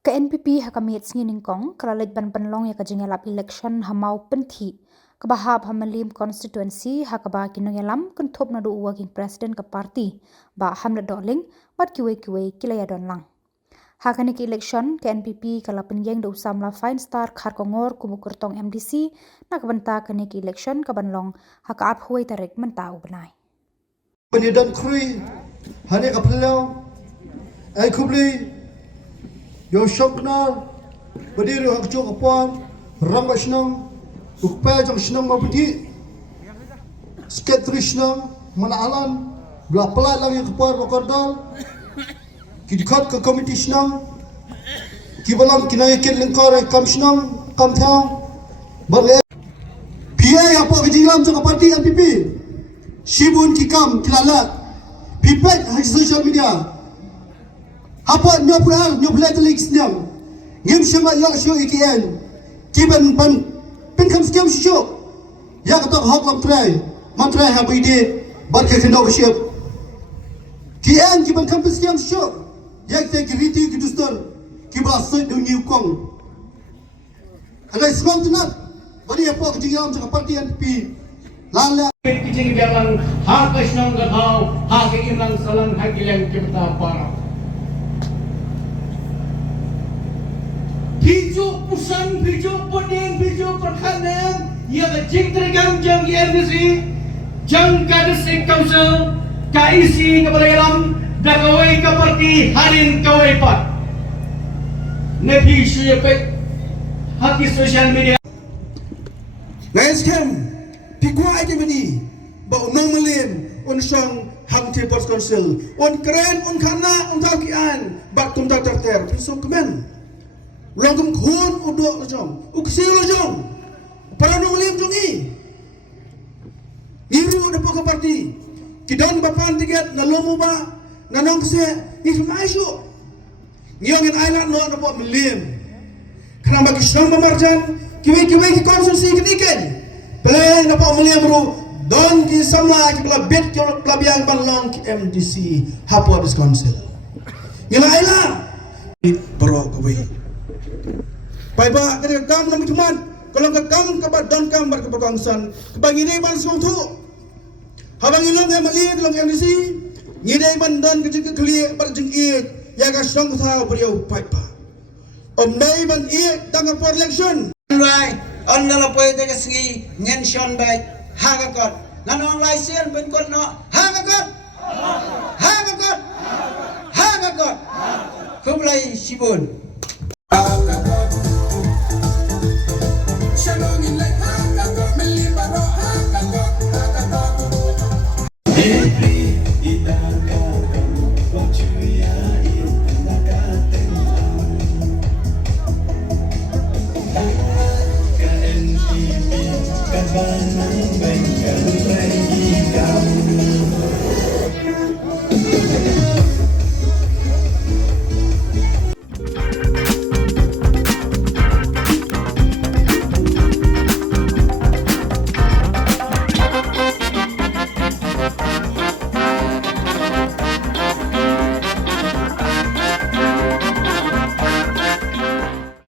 Ka NPP hakamit ningkong kalalit panpanlong ya ka Jingialap Elekshon ha Mawpynthih kabahab ha Mylliem constituency hakaba Jingialap kunthop na do working president ka party ba hamla doling bat kiwe kilaya don lang. Hakani ki Elekshon ka NPP kalapin yang do Samla fine star khar kongor kubukurtong MDC nakabanta kani ki Elekshon ka banlong haka ap huway tarik mentau benai. Penidan krui hani kapelaw ay kubli yo Shong berdiri hak jong apaan ramba Shillong ukpa jong Shillong Mawpynthih sekretari Shillong mana alan belah pelat lagi Khubor bakordal kidikat ke komiti Shillong kibalam kinaikin lingkar kam Shillong kam thang berle pia apa kejilam jong parti NPP Shibun kikam kilalat pipet hak social media apa nyopral nyoplet links nyam ngim shema yok shu ikien kiban ban pinkam skem shu ya katok hok lam tray mantray ha bide barke kendo ship kien kiban kam skem shu yak te griti kidustor kibla sait do new kong ada small tunat bari apa kejingam jang parti NPP lala kijing bilang ha kasnong gao ha ke imlang salang ha gilang kita para Biju pusan, biju podeng, biju perkhanan, ia kecing tergam jang MDC, jang kadesik council, kaisi keberayam, dagawai keparti harin kawai pat. Nepi syepek haki social media. Nice cam, pikwa aja bini, bau nong Mylliem, on Shong hamti pos council, on keren, on kana, on takian, bak tum tak terter, pisau kemen. Langkum khun udok lojong, uksil lojong, para nong Mylliem jongi. Niru depo ke parti, kidan bapan tiket nalomu ba, nanong se, ifmasyu. Ngiyongin anak no depo Mylliem. Kenapa kisah memarjan, kiwe ki konsumsi keniken. Peleng depo Mylliem ru, don ki Samla ki pela bet ki pelabiang banlong ki MDC, hapo habis konsel. Ngila berok kewe. Paidbah kena kam nama cuman kalau kam kabar dan kam bar keberkongsan kebang ini ban sungtu habang ilong yang Mylliem ilong MDC ngidai ban dan kecil keli bar jengit ya ka Shong thau beriau Paidbah omnai ban i tang por Elekshon Right, on the point of ski, Nenshon by Hagagot. None of my sin, but good not Hagagot. Hagagot. Khuborkhasi Shibun.